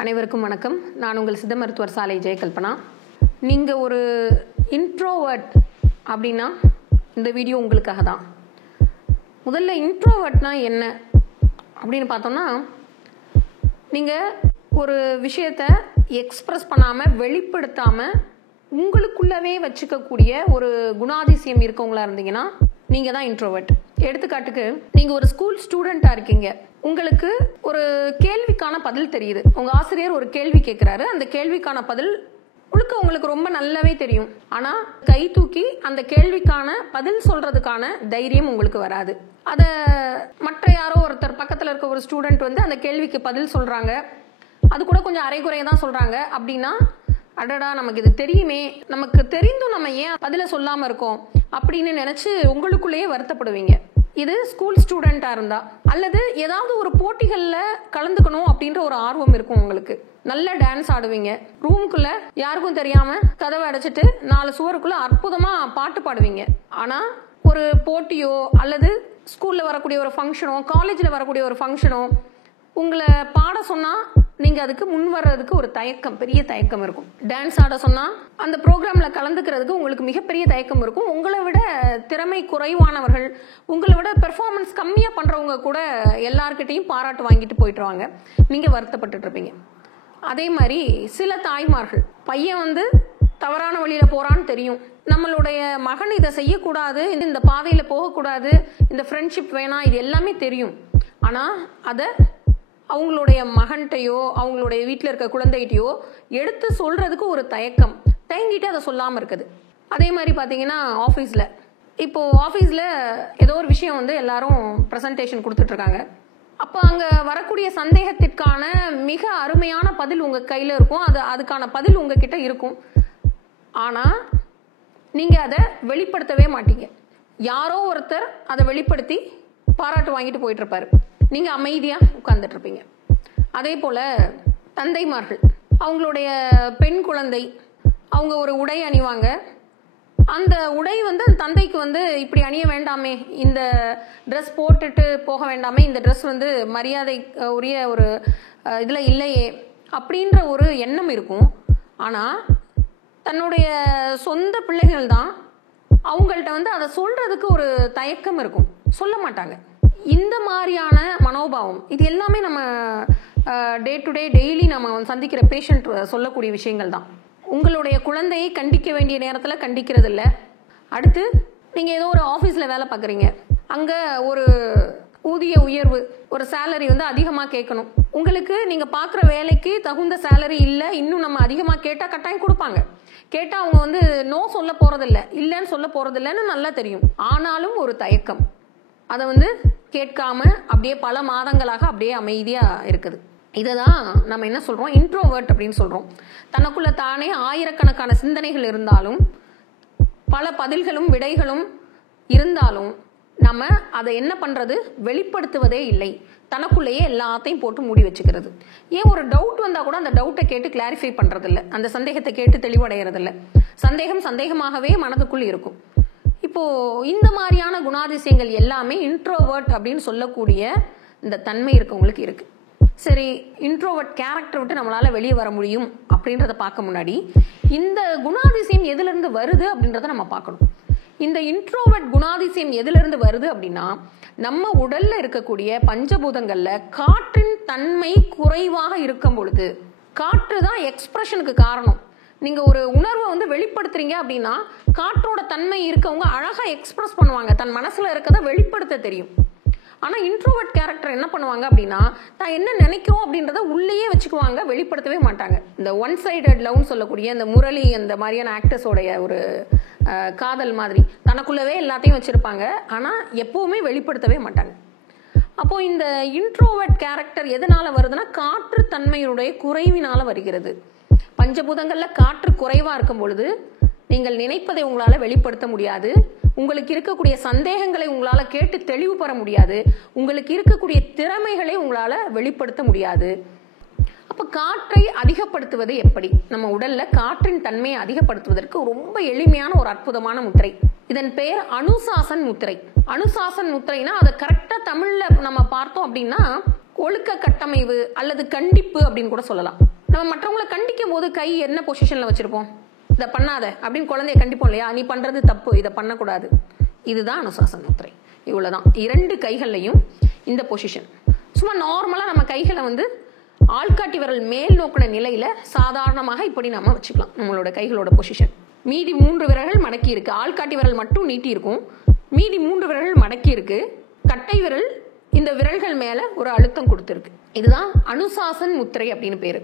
அனைவருக்கும் வணக்கம். நான் உங்கள் சித்த மருத்துவர் சாலை ஜெயகல்பனா. நீங்கள் ஒரு இன்ட்ரோவர்ட் அப்படின்னா இந்த வீடியோ உங்களுக்காக தான். முதல்ல இன்ட்ரோவர்ட்னா என்ன அப்படின்னு பார்த்தோம்னா, நீங்கள் ஒரு விஷயத்தை எக்ஸ்பிரஸ் பண்ணாமல் வெளிப்படுத்தாமல் உங்களுக்குள்ளவே வச்சுக்கக்கூடிய ஒரு குணாதிசயம் இருக்கவங்களா இருந்தீங்கன்னா நீங்கள் தான் இன்ட்ரோவர்ட். எடுத்துக்காட்டுக்கு, நீங்கள் ஒரு ஸ்கூல் ஸ்டூடெண்ட்டாக இருக்கீங்க. உங்களுக்கு ஒரு கேள்விக்கான பதில் தெரியுது. உங்கள் ஆசிரியர் ஒரு கேள்வி கேட்குறாரு. அந்த கேள்விக்கான பதில் முழுக்க உங்களுக்கு ரொம்ப நல்லாவே தெரியும். ஆனால் கை தூக்கி அந்த கேள்விக்கான பதில் சொல்கிறதுக்கான தைரியம் உங்களுக்கு வராது. அதை மற்ற யாரோ ஒருத்தர் பக்கத்தில் இருக்க ஒரு ஸ்டூடெண்ட் வந்து அந்த கேள்விக்கு பதில் சொல்கிறாங்க. அது கூட கொஞ்சம் அரைகுறையை தான் சொல்கிறாங்க. அப்படின்னா, அடடா நமக்கு இது தெரியுமே, நமக்கு தெரிந்தும் நம்ம ஏன் பதில சொல்லாமல் இருக்கோம் அப்படின்னு நினச்சி உங்களுக்குள்ளேயே வருத்தப்படுவீங்க. இது ஸ்கூல் ஸ்டூடெண்ட்டாக இருந்தா, அல்லது ஏதாவது ஒரு போட்டிகளில் கலந்துக்கணும் அப்படின்ற ஒரு ஆர்வம் இருக்கும் உங்களுக்கு. நல்ல டான்ஸ் ஆடுவீங்க. ரூமுக்குள்ள யாருக்கும் தெரியாம கதவை அடைச்சிட்டு 4 சுவருக்குள்ள அற்புதமா பாட்டு பாடுவீங்க. ஆனா ஒரு போட்டியோ அல்லது ஸ்கூல்ல வரக்கூடிய ஒரு ஃபங்க்ஷனோ காலேஜில் வரக்கூடிய ஒரு ஃபங்க்ஷனோ உங்களை பாட சொன்னா நீங்க அதுக்கு முன் வர்றதுக்கு ஒரு தயக்கம், பெரிய தயக்கம் இருக்கும். டான்ஸ் ஆட சொன்னா அந்த ப்ரோக்ராம்ல கலந்துக்கிறதுக்கு உங்களுக்கு மிகப்பெரிய தயக்கம் இருக்கும். உங்களை விட திறமை குறைவானவர்கள், உங்களை விட பெர்ஃபார்மன்ஸ் கம்மியா பண்றவங்க கூட எல்லார்கிட்டையும் பாராட்டு வாங்கிட்டு போயிட்டுருவாங்க. நீங்க வருத்தப்பட்டு இருப்பீங்க. அதே மாதிரி சில தாய்மார்கள், பையன் வந்து தவறான வழியில போறான்னு தெரியும், நம்மளுடைய மகன் இதை செய்யக்கூடாது, இந்த பாதையில போகக்கூடாது, இந்த ஃப்ரெண்ட்ஷிப் வேணாம், இது எல்லாமே தெரியும். ஆனா அதை அவங்களுடைய மகன்கிட்டையோ அவங்களுடைய வீட்டில் இருக்க குழந்தைகிட்டையோ எடுத்து சொல்றதுக்கு ஒரு தயக்கம், தயங்கிட்டு அதை சொல்லாமல் இருக்குது. அதே மாதிரி பார்த்தீங்கன்னா ஆஃபீஸில், இப்போது ஆஃபீஸில் ஏதோ ஒரு விஷயம் வந்து எல்லாரும் ப்ரெசன்டேஷன் கொடுத்துட்ருக்காங்க. அப்போ அங்கே வரக்கூடிய சந்தேகத்திற்கான மிக அருமையான பதில் உங்கள் கையில் இருக்கும். அதுக்கான பதில் உங்ககிட்ட இருக்கும். ஆனால் நீங்கள் அதை வெளிப்படுத்தவே மாட்டீங்க. யாரோ ஒருத்தர் அதை வெளிப்படுத்தி பாராட்டு வாங்கிட்டு போயிட்டுருப்பாரு. நீங்கள் அமைதியாக உட்கார்ந்துட்டு இருப்பீங்க. அதே போல் தந்தைமார்கள், அவங்களுடைய பெண் குழந்தை அவங்க ஒரு உடை அணிவாங்க. அந்த உடை வந்து அந்த தந்தைக்கு வந்து இப்படி அணிய வேண்டாமே, இந்த ட்ரெஸ் போட்டுட்டு போக வேண்டாமே, இந்த ட்ரெஸ் வந்து மரியாதை உரிய ஒரு இதில் இல்லையே அப்படின்ற ஒரு எண்ணம் இருக்கும். ஆனால் தன்னுடைய சொந்த பிள்ளைகள் தான், அவங்கள்ட்ட வந்து அதை சொல்கிறதுக்கு ஒரு தயக்கம் இருக்கும், சொல்ல மாட்டாங்க. இந்த மாதிரியான மனோபாவம், இது எல்லாமே நம்ம டே டு டே டெய்லி நம்ம சந்திக்கிற பேஷண்ட் சொல்லக்கூடிய விஷயங்கள் தான். உங்களுடைய குழந்தையை கண்டிக்க வேண்டிய நேரத்தில் கண்டிக்கிறது இல்லை. அடுத்து நீங்கள் ஏதோ ஒரு ஆஃபீஸில் வேலை பார்க்குறீங்க. அங்கே ஒரு ஊதிய உயர்வு, ஒரு சேலரி வந்து அதிகமாக கேட்கணும். உங்களுக்கு நீங்கள் பார்க்குற வேலைக்கு தகுந்த சேலரி இல்லை, இன்னும் நம்ம அதிகமாக கேட்டால் கட்டாயம் கொடுப்பாங்க. கேட்டால் அவங்க வந்து நோ சொல்ல போகிறதில்ல, இல்லைன்னு சொல்ல போகிறதில்லன்னு நல்லா தெரியும். ஆனாலும் ஒரு தயக்கம், அதை வந்து கேட்காம அப்படியே பல மாதங்களாக அப்படியே அமைதியாக இருக்குது. இதை தான் நம்ம என்ன சொல்கிறோம், இன்ட்ரோவர்ட் அப்படின்னு சொல்கிறோம். தனக்குள்ள தானே ஆயிரக்கணக்கான சிந்தனைகள் இருந்தாலும், பல பதில்களும் விடைகளும் இருந்தாலும் நம்ம அதை என்ன பண்ணுறது, வெளிப்படுத்துவதே இல்லை. தனக்குள்ளேயே எல்லாத்தையும் போட்டு மூடி வச்சுக்கிறது. ஏன் ஒரு டவுட் வந்தால் கூட அந்த டவுட்டை கேட்டு கிளாரிஃபை பண்ணுறதில்ல, அந்த சந்தேகத்தை கேட்டு தெளிவடைகிறதில்ல. சந்தேகம் சந்தேகமாகவே மனதுக்குள் இருக்கும். இப்போது இந்த மாதிரியான குணாதிசயங்கள் எல்லாமே இன்ட்ரோவர்ட் அப்படின்னு சொல்லக்கூடிய இந்த தன்மை இருக்கவங்களுக்கு இருக்குது. சரி, இன்ட்ரோவர்ட் கேரக்டர் விட்டு நம்மளால் வெளியே வர முடியும் அப்படின்றத பார்க்க முன்னாடி இந்த குணாதிசயம் எதுலேருந்து வருது அப்படின்றத நம்ம பார்க்கணும். இந்த இன்ட்ரோவர்ட் குணாதிசயம் எதுலேருந்து வருது அப்படின்னா, நம்ம உடலில் இருக்கக்கூடிய பஞ்சபூதங்களில் காற்றின் தன்மை குறைவாக இருக்கும் பொழுது, காற்று தான் எக்ஸ்பிரஷனுக்கு காரணம். நீங்கள் ஒரு உணர்வை வந்து வெளிப்படுத்துறீங்க அப்படின்னா, காற்றோட தன்மை இருக்கவங்க அழகாக எக்ஸ்பிரஸ் பண்ணுவாங்க, தன் மனசில் இருக்கிறத வெளிப்படுத்த தெரியும். ஆனால் இன்ட்ரோவர்ட் கேரக்டர் என்ன பண்ணுவாங்க அப்படின்னா, தான் என்ன நினைக்கிறோம் அப்படின்றத உள்ளேயே வச்சுக்குவாங்க, வெளிப்படுத்தவே மாட்டாங்க. இந்த ஒன் சைடட் லவ்னு சொல்லக்கூடிய இந்த முரளி அந்த மாதிரியான ஆக்டர்ஸோடைய ஒரு காதல் மாதிரி தனக்குள்ளவே எல்லாத்தையும் வச்சுருப்பாங்க, ஆனால் எப்போவுமே வெளிப்படுத்தவே மாட்டாங்க. அப்போது இந்த இன்ட்ரோவர்ட் கேரக்டர் எதனால் வருதுன்னா, காற்று தன்மையுடைய குறைவினால் வருகிறது. பஞ்சபூதங்களில் காற்று குறைவாக இருக்கும் பொழுது நீங்கள் நினைப்பதை உங்களால் வெளிப்படுத்த முடியாது. உங்களுக்கு இருக்கக்கூடிய சந்தேகங்களை உங்களால் கேட்டு தெளிவு பெற முடியாது. உங்களுக்கு இருக்கக்கூடிய திறமைகளை உங்களால் வெளிப்படுத்த முடியாது. அப்போ காற்றை அதிகப்படுத்துவது எப்படி? நம்ம உடலில் காற்றின் தன்மையை அதிகப்படுத்துவதற்கு ரொம்ப எளிமையான ஒரு அற்புதமான முத்திரை. இதன் பெயர் அனுசாசன் முத்திரை. அனுசாசன் முத்திரைனா அதை கரெக்டாக தமிழில் நம்ம பார்த்தோம் அப்படின்னா ஒழுக்க கட்டமைவு அல்லது கண்டிப்பு அப்படின்னு கூட சொல்லலாம். நம்ம மற்றவங்களை கண்டிக்கும் போது கை என்ன பொசிஷன்ல வச்சிருப்போம்? இதை பண்ணாத அப்படின்னு குழந்தைய கண்டிப்போம் இல்லையா? நீ பண்றது தப்பு, இதை பண்ணக்கூடாது. இதுதான் அனுசாசன முத்திரை. இவ்வளவுதான். 2 கைகள்லையும் இந்த பொசிஷன். சும்மா நார்மலா நம்ம கைகளை ஆள்காட்டி விரல் மேல் நோக்கின நிலையில சாதாரணமாக இப்படி நம்ம வச்சுக்கலாம். நம்மளோட கைகளோட பொசிஷன். மீதி 3 விரல்கள் மடக்கி இருக்கு. ஆள்காட்டி விரல் மட்டும் நீட்டி இருக்கும். மீதி 3 விரல்கள் மடக்கி இருக்கு. கட்டை விரல் இந்த விரல்கள் மேல ஒரு அழுத்தம் கொடுத்திருக்கு. இதுதான் அனுசாசன் முத்திரை அப்படின்னு பேரு.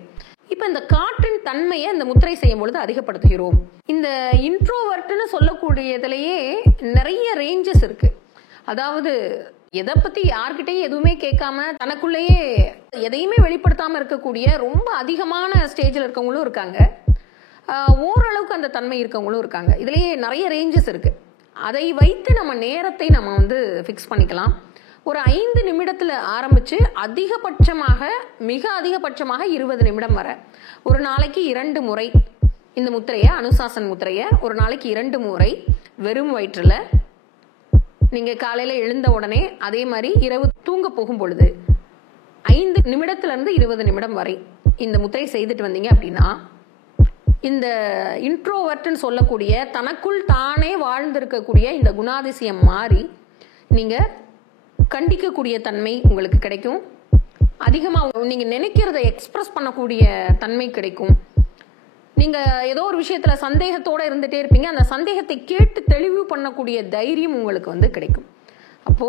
இப்ப இந்த காற்றின் தன்மையை இந்த முத்திரை செய்யும் பொழுது அதிகப்படுத்துகிறோம். இந்த இன்ட்ரோவர்ட்னு சொல்லக்கூடியதுலயே நிறைய ரேஞ்சஸ் இருக்கு. அதாவது எதை பத்தி யார்கிட்டையும் எதுவுமே கேட்காம தனக்குள்ளேயே எதையுமே வெளிப்படுத்தாம இருக்கக்கூடிய ரொம்ப அதிகமான ஸ்டேஜில் இருக்கவங்களும் இருக்காங்க. ஓரளவுக்கு அந்த தன்மை இருக்கவங்களும் இருக்காங்க. இதுலயே நிறைய ரேஞ்சஸ் இருக்கு. அதை வைத்து நம்ம நேரத்தை நம்ம ஃபிக்ஸ் பண்ணிக்கலாம். ஒரு 5 நிமிடத்துல ஆரம்பிச்சு மிக அதிகபட்சமாக 20 நிமிடம் வரை ஒரு நாளைக்கு 2 முறை இந்த முத்திரைய, அனுசாசன் முத்திரைய ஒரு நாளைக்கு 2 முறை வெறும் வயிற்றுல, நீங்க காலையில எழுந்த உடனே, அதே மாதிரி இரவு தூங்க போகும் பொழுது 5 நிமிடத்துல இருந்து 20 நிமிடம் வரை இந்த முத்திரை செய்துட்டு வந்தீங்க அப்படின்னா, இந்த இன்ட்ரோவர்ட்னு சொல்லக்கூடிய தனக்குள் தானே வாழ்ந்திருக்கக்கூடிய இந்த குணாதிசயம் மாறி நீங்க கண்டிக்கக்கூடிய தன்மை உங்களுக்கு கிடைக்கும். அதிகமாக நீங்க நினைக்கிறத எக்ஸ்பிரஸ் பண்ணக்கூடிய தன்மை கிடைக்கும். நீங்க ஏதோ ஒரு விஷயத்துல சந்தேகத்தோட இருந்துட்டே இருப்பீங்க. அந்த சந்தேகத்தை கேட்டு தெளிவு பண்ணக்கூடிய தைரியம் உங்களுக்கு கிடைக்கும். அப்போ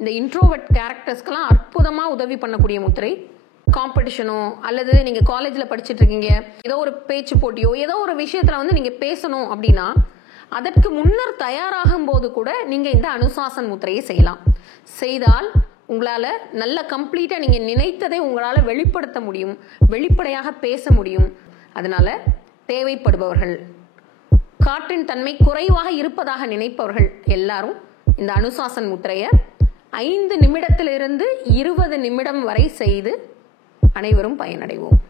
இந்த இன்ட்ரோவர்ட் கேரக்டர்ஸ்க்கெல்லாம் அற்புதமா உதவி பண்ணக்கூடிய முத்திரை. காம்படிஷனோ அல்லது நீங்க காலேஜ்ல படிச்சுட்டு இருக்கீங்க, ஏதோ ஒரு பேச்சு போட்டியோ ஏதோ ஒரு விஷயத்துல நீங்க பேசணும் அப்படின்னா அதற்கு முன்னர் தயாராகும் போது கூட நீங்க இந்த அனுசாசன் முத்திரையை செய்யலாம். செய்தால் உங்களால நல்ல கம்ப்ளீட்டா நீங்க நினைத்ததை உங்களால வெளிப்படுத்த முடியும், வெளிப்படையாக பேச முடியும். அதனால தேவைப்படுபவர்கள், காற்றின் தன்மை குறைவாக இருப்பதாக நினைப்பவர்கள் எல்லாரும் இந்த அனுசாசன் முத்திரையை 5 நிமிடத்திலிருந்து 20 நிமிடம் வரை செய்து அனைவரும் பயனடைவோம்.